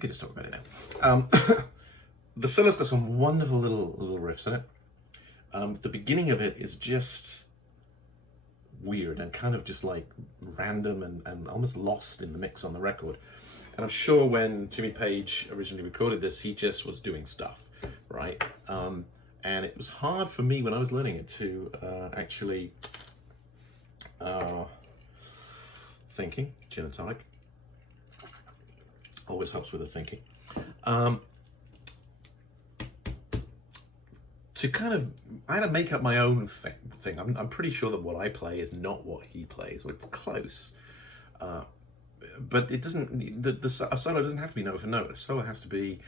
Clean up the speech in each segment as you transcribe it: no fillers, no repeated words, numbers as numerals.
could just talk about it now. The solo's got some wonderful little riffs in it. The beginning of it is just weird and kind of just like random and almost lost in the mix on the record. And I'm sure when Jimmy Page originally recorded this, he just was doing stuff, right? And it was hard for me when I was learning it to actually thinking, gin and tonic, always helps with the thinking. To kind of, I had to make up my own thing. I'm pretty sure that what I play is not what he plays, or it's close. But it doesn't, a solo doesn't have to be note for note. A solo has to be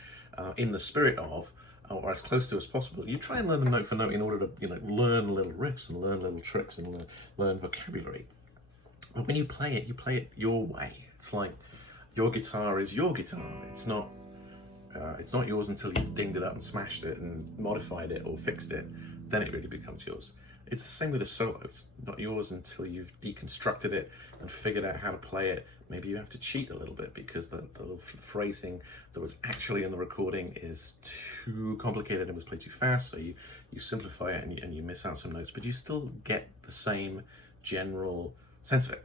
in the spirit of, or as close to as possible. You try and learn them note for note in order to, learn little riffs and learn little tricks and learn vocabulary. But when you play it your way. It's like your guitar is your guitar. It's not yours until you've dinged it up and smashed it and modified it or fixed it. Then it really becomes yours. It's the same with a solo. It's not yours until you've deconstructed it and figured out how to play it. Maybe you have to cheat a little bit because the phrasing that was actually in the recording is too complicated and was played too fast. So you simplify it and you miss out some notes, but you still get the same general sense of it.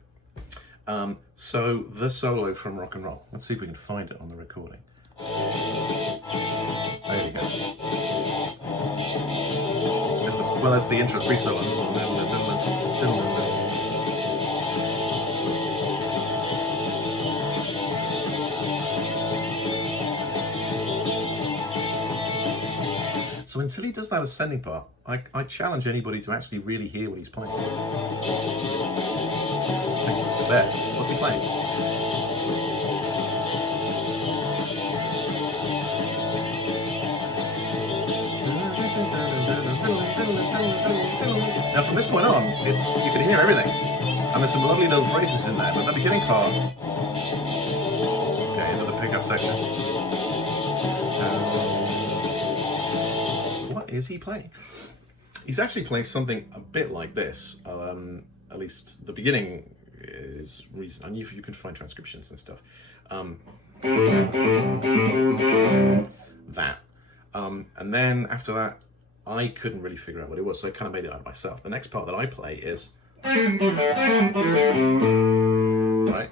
So the solo from Rock and Roll. Let's see if we can find it on the recording. There you go. That's the intro pre-solo. So until he does that ascending part, I challenge anybody to actually really hear what he's playing. There, what's he playing? Now from this point on, you can hear everything. And there's some lovely little phrases in there, but the beginning part, okay, into the pickup section. What is he playing? He's actually playing something a bit like this. At least the beginning is reason. And you can find transcriptions and stuff. That. And then after that, I couldn't really figure out what it was, so I kind of made it out myself. The next part that I play is... Right?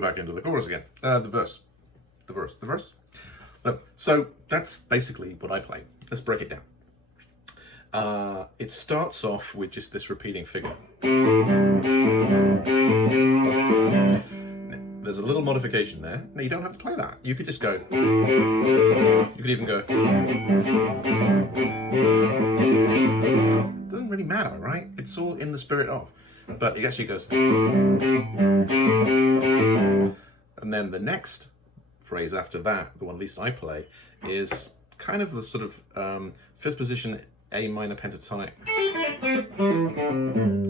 Back into the chorus again. The verse. So that's basically what I play. Let's break it down. It starts off with just this repeating figure. There's a little modification there. Now you don't have to play that. You could just go. You could even go. It doesn't really matter, right? It's all in the spirit of. But it actually goes. And then the next phrase after that, the one at least I play, is kind of the sort of fifth position A minor pentatonic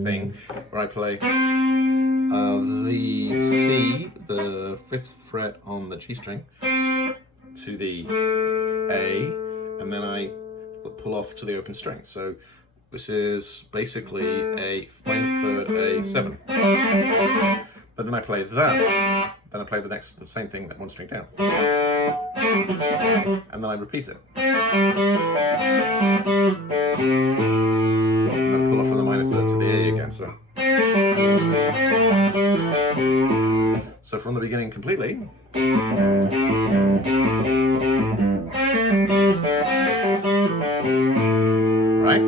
thing, where I play the C, the fifth fret on the G string, to the A, and then I pull off to the open string. So this is basically a minor third A7. But then I play that, then I play the same thing, that one string down. And then I repeat it. And then pull off from the minor third to the A again, so from the beginning completely. Right?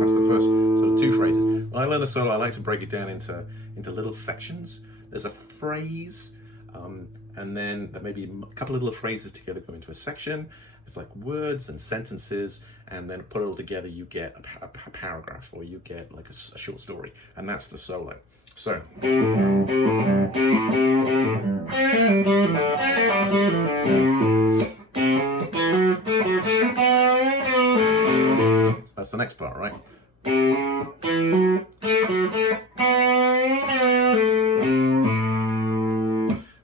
That's the first sort of two phrases. When I learn a solo, I like to break it down into little sections. There's a phrase And then maybe a couple of little phrases together go into a section. It's like words and sentences, and then put it all together, you get a paragraph, or you get like a short story, and that's the solo. So that's the next part, right?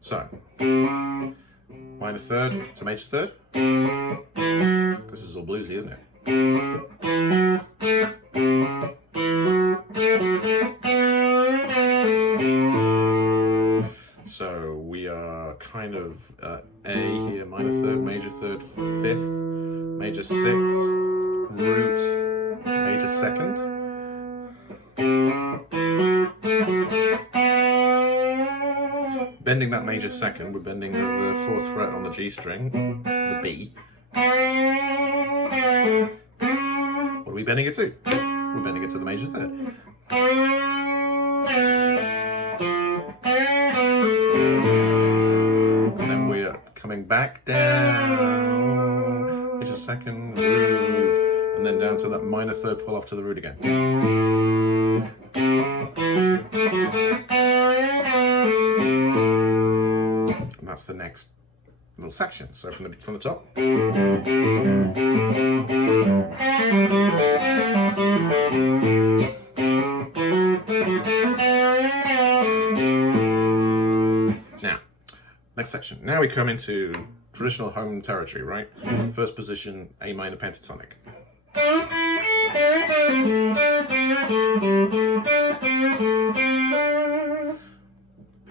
So minor third to major third. This is all bluesy, isn't it? So we are kind of A here, minor third, major third, fifth, major sixth, root, major second. Bending that major second, we're bending the fourth fret on the G string, the B. What are we bending it to? We're bending it to the major third. And then we're coming back down, major second, root, and then down to that minor third, pull off to the root again. And that's the next little section. So from the top. Now, next section. Now we come into traditional home territory, right? First position, A minor pentatonic.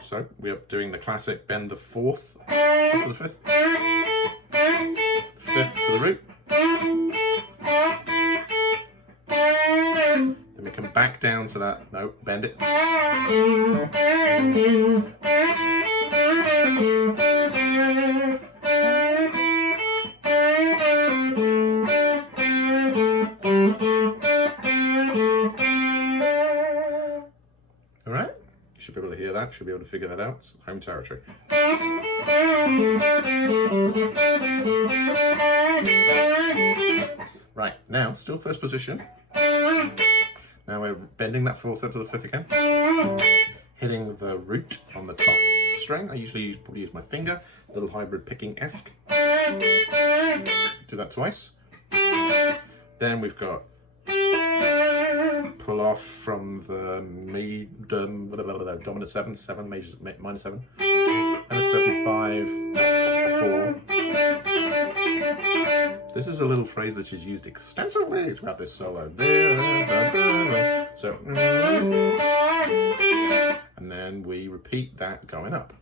So we are doing the classic bend the fourth to the fifth, fifth to the root. Then we come back down to that note, bend it. All right? You should be able to hear that, should be able to figure that out. It's home territory. Right, now, still first position. Now we're bending that fourth up to the fifth again. Hitting the root on the top string. I usually probably use my finger, a little hybrid picking-esque. Do that twice. Then we've got pull off from the dominant seven, major, minor seven, and a 7-5-4. This is a little phrase which is used extensively throughout this solo. So, and then we repeat that going up.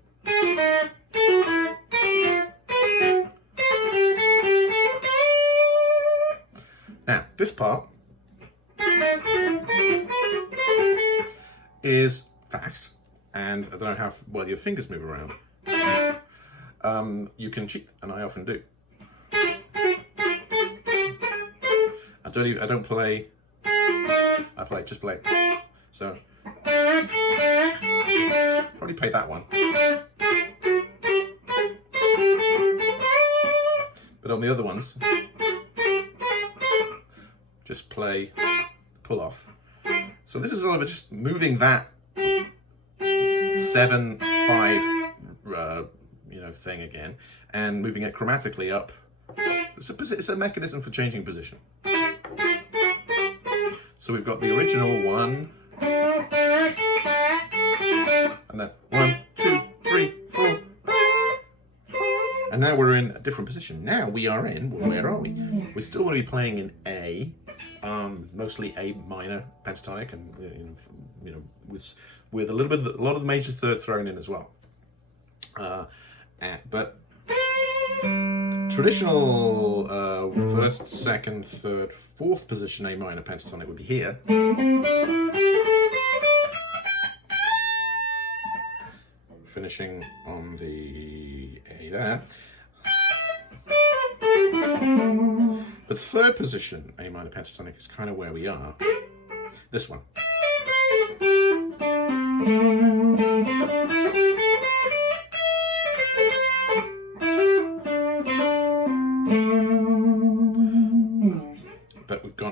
Now, this part is fast, and I don't know how well your fingers move around. You can cheat, and I often do. I don't play. Just play. So probably play that one. But on the other ones, just play pull off. So this is all about just moving that 7-5 thing again, and moving it chromatically up. It's a mechanism for changing position. So we've got the original 1, and then 1, 2, 3, 4, and now we're in a different position. Now we are in, where are we? We're still going to be playing in A, mostly A minor pentatonic, and with a lot of the major third thrown in as well. But traditional first, second, third, fourth position A minor pentatonic would be here. Finishing on the A there. The third position A minor pentatonic is kind of where we are. This one.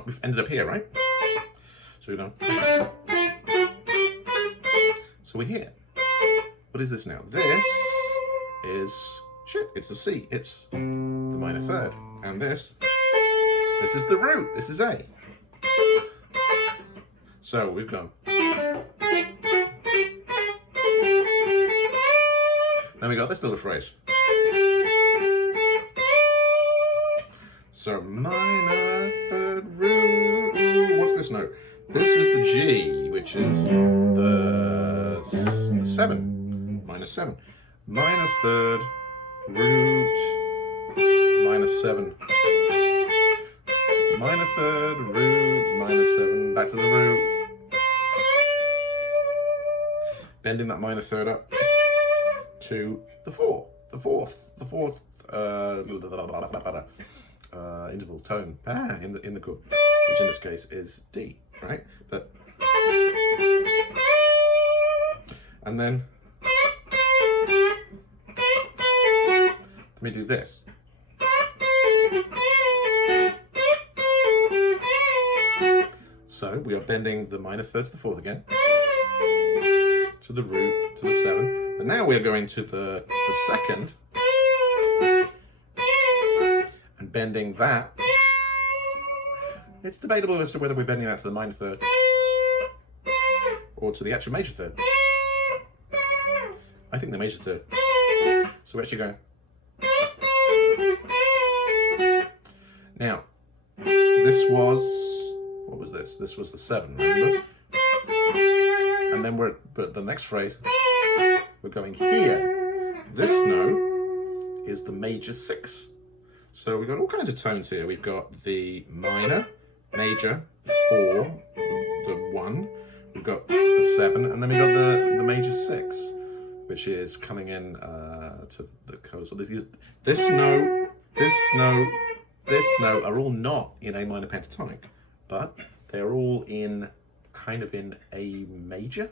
we've ended up here, right? So we've gone. So we're here. What is this now? This is shit. It's the C. It's the minor third, and this is the root. This is A. So we've gone. Then we got this little phrase. So minor third root. Ooh, what's this note? This is the G, which is the 7, minus 7. Minor third root minus 7. Minor third root minus 7. Back to the root. Bending that minor third up to the 4, the fourth interval tone in the chord, which in this case is D, right? But and then let me do this. So we are bending the minor third to the 4th again, to the root, to the 7. But now we're going to the 2nd and bending that. It's debatable as to whether we're bending that to the minor third or to the actual major third. I think the major third. So we're actually going. Now, this was, what was this? This was the 7, remember? And then but the next phrase, we're going here. This note is the major 6. So we've got all kinds of tones here. We've got the minor, major, 4, the 1. We've got the 7, and then we've got the major 6, which is coming in to the chord. So this note, this note, this note are all not in A minor pentatonic, but they are all in kind of in A major.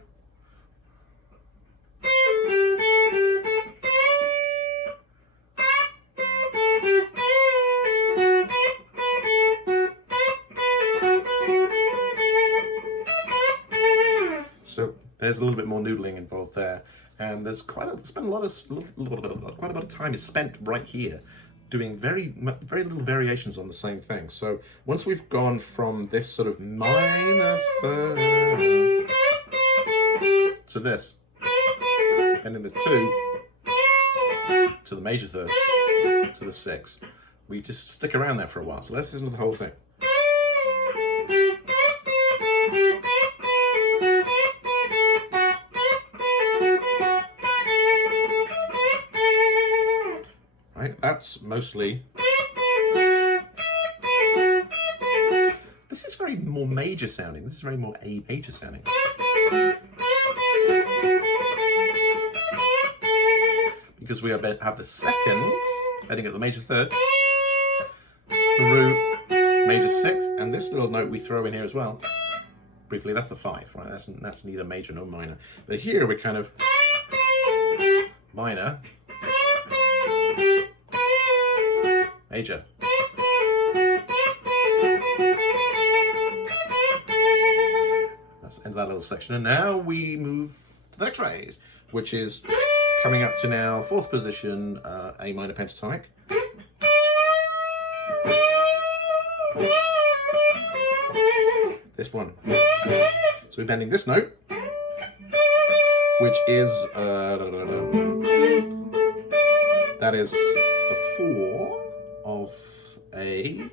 So there's a little bit more noodling involved there, and there's quite a lot of time is spent right here doing very little variations on the same thing. So once we've gone from this sort of minor third to this, and then the 2 to the major third to the 6, we just stick around there for a while. So let's listen to the whole thing. Right, that's mostly. This is very more major sounding. This is very more A major sounding. Because we have the 2nd, heading at the major 3rd, the root, major 6th, and this little note we throw in here as well. Briefly, that's the 5, right? That's neither major nor minor. But here we're kind of minor, major. That's the end of that little section. And now we move to the next phrase, which is coming up to now 4th position, A minor pentatonic. This one. So we're bending this note, which is that is the 4 of A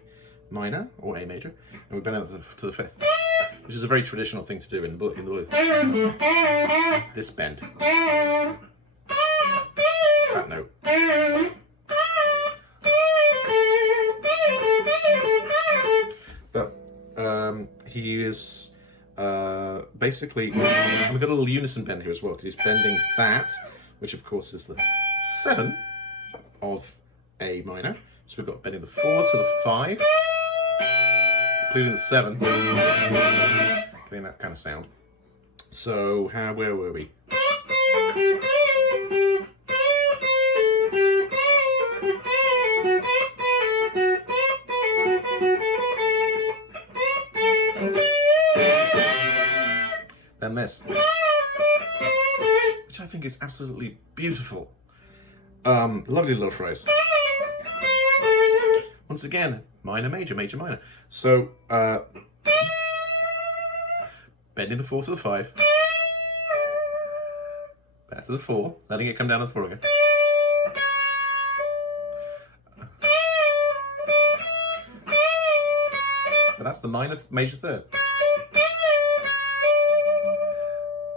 minor or A major, and we bend it to the 5th, which is a very traditional thing to do in the blues. This bend. That note. But he is basically, we've got a little unison bend here as well, because he's bending that, which of course is the 7 of A minor. So we've got bending the 4 to the 5, including the 7, getting that kind of sound. So where were we? Then this, which I think is absolutely beautiful. Lovely little phrase. Once again, minor, major, major, minor. So, bending the 4 to the 5, back to the 4, letting it come down to the 4 again. But that's the minor, major third.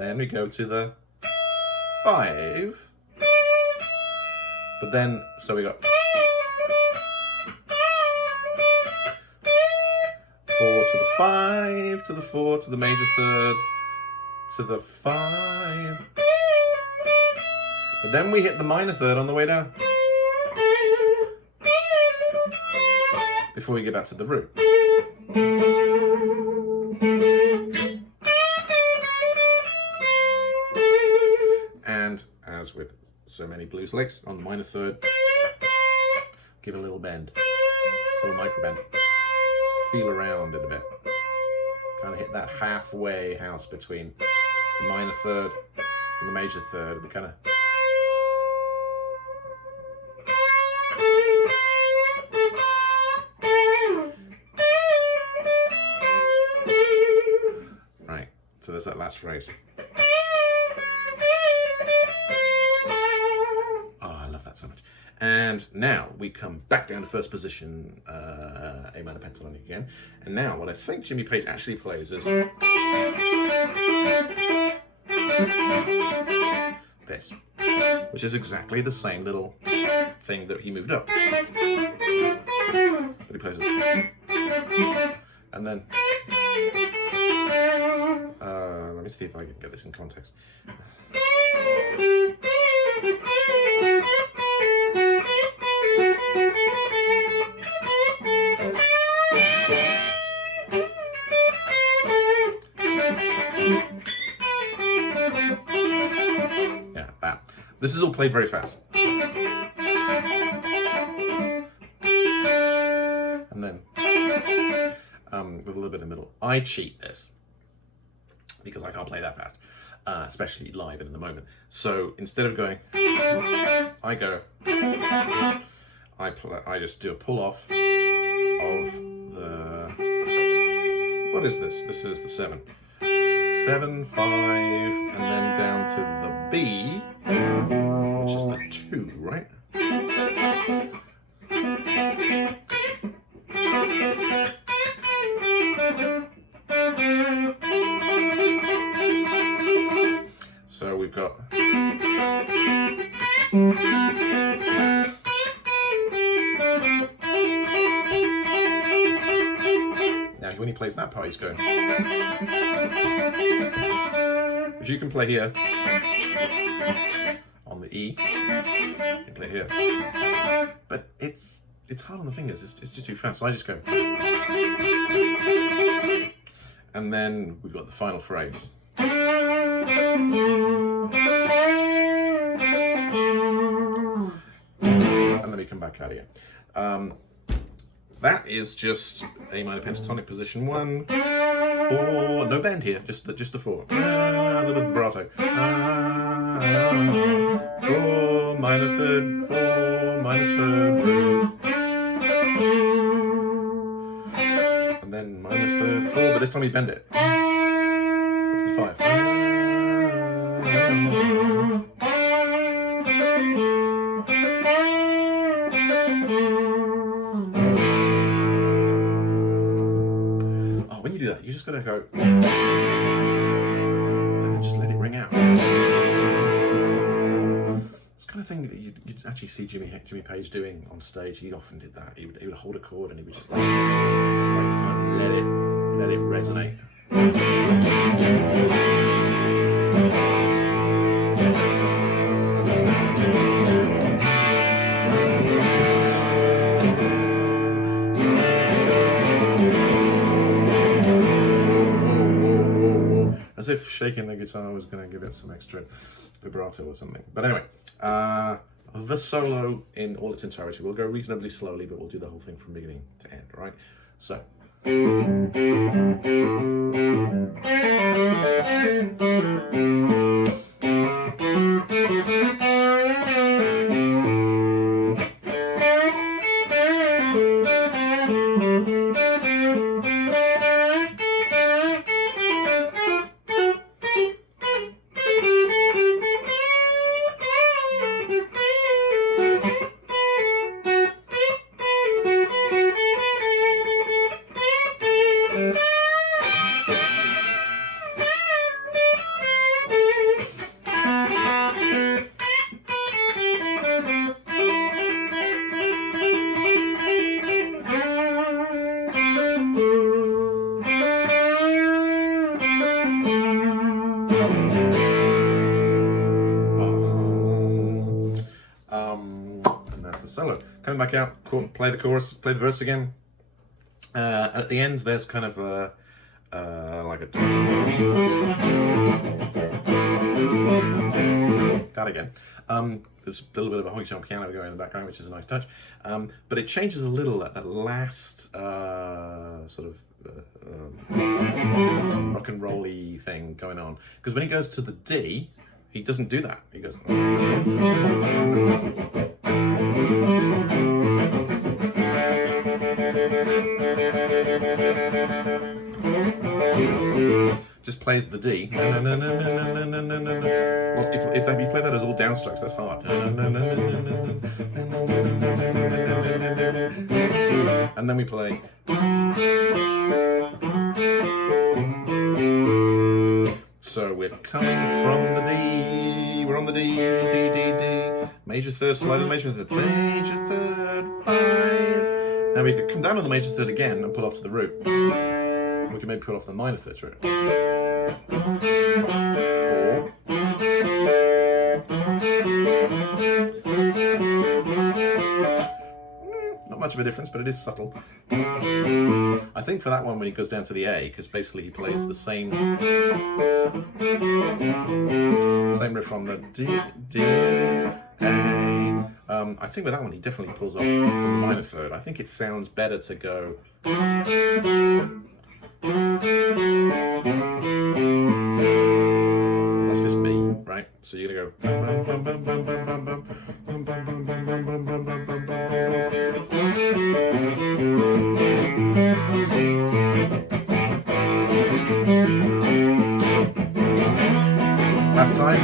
Then we go to the 5. But then, so we got 4 to the 5, to the 4, to the major third, to the 5. But then we hit the minor third on the way down. Before we get back to the root. And as with so many blues licks, on the minor third, give it a little bend, a little micro bend. Feel around it a bit. Kind of hit that halfway house between the minor third and the major third. We kind of right. So there's that last phrase. So much. And now we come back down to first position, A minor pentatonic again. And now what I think Jimmy Page actually plays is this, which is exactly the same little thing that he moved up. But he plays it. And then, let me see if I can get this in context. Yeah, that. This is all played very fast. And then, with a little bit in the middle. I cheat this because I can't play that fast, especially live and in the moment. So instead of going, I go, I just do a pull off of the, what is this? This is the 7. 7, 5, and then down to the B, which is the 2, right? So we've got now when he plays that part, he's going, which you can play here on the E, you can play here, but it's hard on the fingers, it's just too fast, so I just go, and then we've got the final phrase. And then we come back out here. That is just A minor pentatonic position 1, 4, no bend here, just the 4. A little bit of vibrato. 4 minor third, 4 minor third, and then minor third, 4, but this time we bend it. What's the 5? When you do that, you just gotta go and then just let it ring out. It's the kind of thing that you'd actually see Jimmy Page doing on stage. He often did that. He would hold a chord and he would just like kind of let it resonate. As if shaking the guitar was going to give it some extra vibrato or something. But anyway, the solo in all its entirety will go reasonably slowly, but we'll do the whole thing from beginning to end, right? So. coming back out, play the chorus, play the verse again. And at the end, there's kind of like a that again. There's a little bit of a honky tonk piano going in the background, which is a nice touch. But it changes a little at that last sort of rock and roll-y thing going on. Because when he goes to the D, he doesn't do that. He goes. Just plays the D. Well, if you play that as all downstrokes, that's hard. And then we play. So we're coming from the D. We're on the D, D, D, D. Major third, slide on the major third. Major third, 5. Now we could come down on the major third again and pull off to the root. We can maybe pull off the minor third root. Or not much of a difference, but it is subtle. I think for that one when he goes down to the A, because basically he plays the same riff on the D, D, A. I think with that one he definitely pulls off from the minor third. I think it sounds better to go. That's just me, right? So you're gonna go. Last time.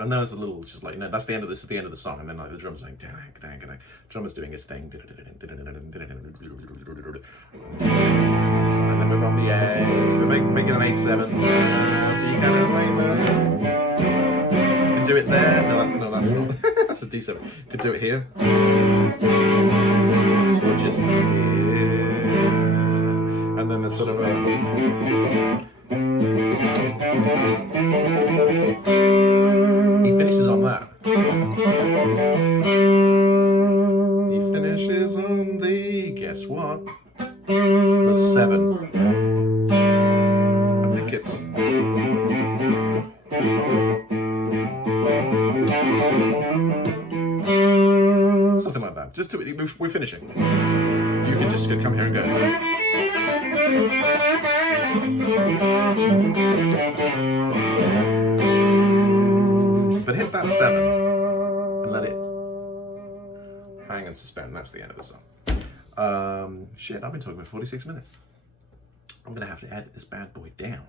And there's a little, just like, that's the end of this. Is the end of the song, and then like the drums going, drummer's doing his thing, and then we're on the A. We're making an A7. So you kind of like that. You can do it there. No, that's not. That's a D7. You could do it here, or just here, and then there's sort of a. He finishes on that. He finishes on the, guess what? The 7. I think it's. Something like that. Just we're finishing. You can just come here and go. But hit that 7 and let it hang and suspend. That's the end of the song. Shit, I've been talking for 46 minutes. I'm gonna have to edit this bad boy down.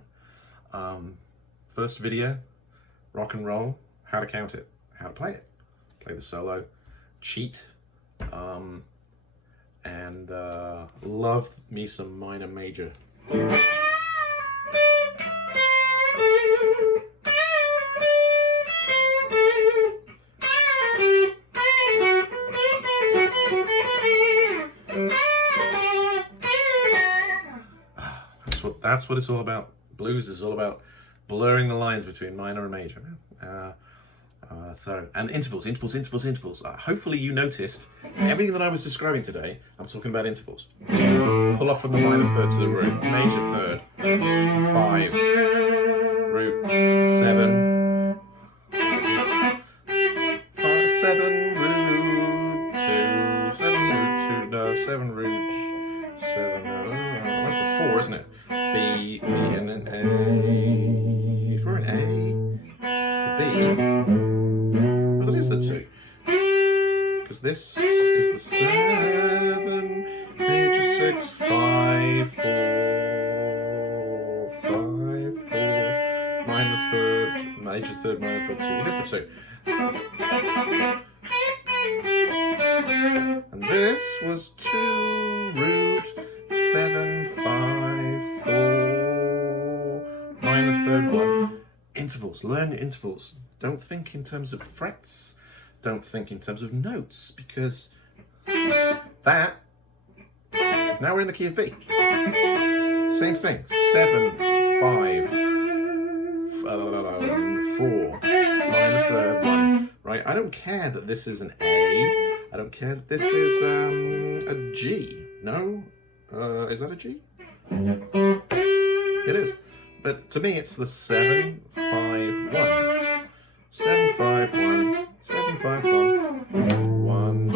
First video, rock and roll, how to count it, how to play it, play the solo, cheat, and love me some minor major. That's what it's all about. Blues is all about blurring the lines between minor and major. And intervals. Hopefully you noticed everything that I was describing today. I'm talking about intervals. Pull off from the minor third to the root. Major third. 5. Root. 7. 5, 7. Root. 2. 7. Root. 2. No. 7. Root. 7. That's the 4, isn't it? B, and then A. If we're an A, the B. Well, that is the 2. Because this is the 7, major 6, 5, 4, 5, 4, minor third, major third, minor third, 2. It is the 2. And this was 2, root, 7, 5, 4, minor third 1. Intervals, learn intervals. Don't think in terms of frets. Don't think in terms of notes, because that, now we're in the key of B. Same thing, 7, 5, 4, minor third, 1. Right? I don't care that this is an A. I don't care that this is a G. No? Is that a G? It is. But to me, it's the 7, 5, 1. 7, 5, 1. 7, 5, 1. 1.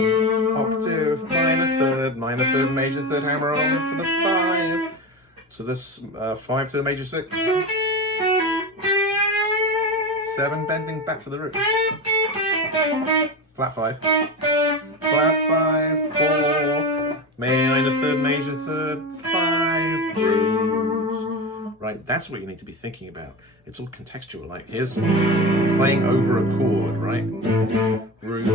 Octave, minor third, major third, hammer on to the 5. To this 5 to the major 6. 7 bending back to the root. Flat 5. Flat 5, 4. Minor third, major third, 5 roots. Right, that's what you need to be thinking about. It's all contextual. Like, here's playing over a chord, right? Root,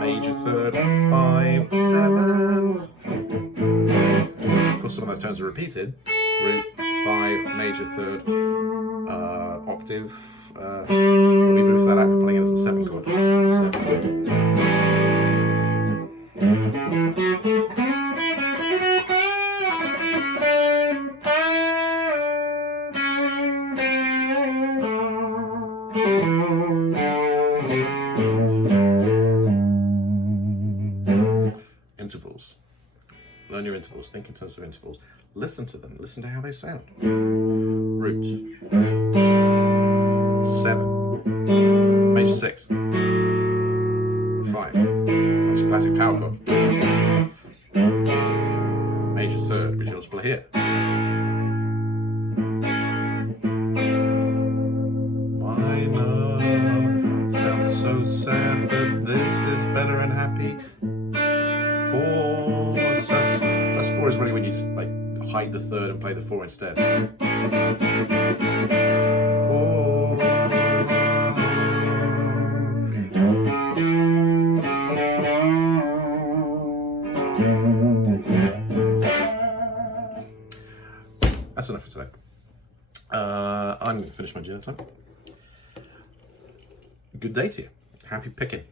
major third, 5, 7. Of course, some of those tones are repeated. Root, 5, major third, octave. We move that out for playing it as a 7 chord. 7. Intervals. Learn your intervals. Think in terms of intervals. Listen to them. Listen to how they sound. Root. 7. Major 6. 5. That's a classic power chord. Major third, which you'll play here. Minor. Sounds so sad, but this is better and happy. 4. Sus 4 is really when you just like hide the third and play the 4 instead. 4. That's enough for today. I'm going to finish my gin time. Good day to you. Happy picking.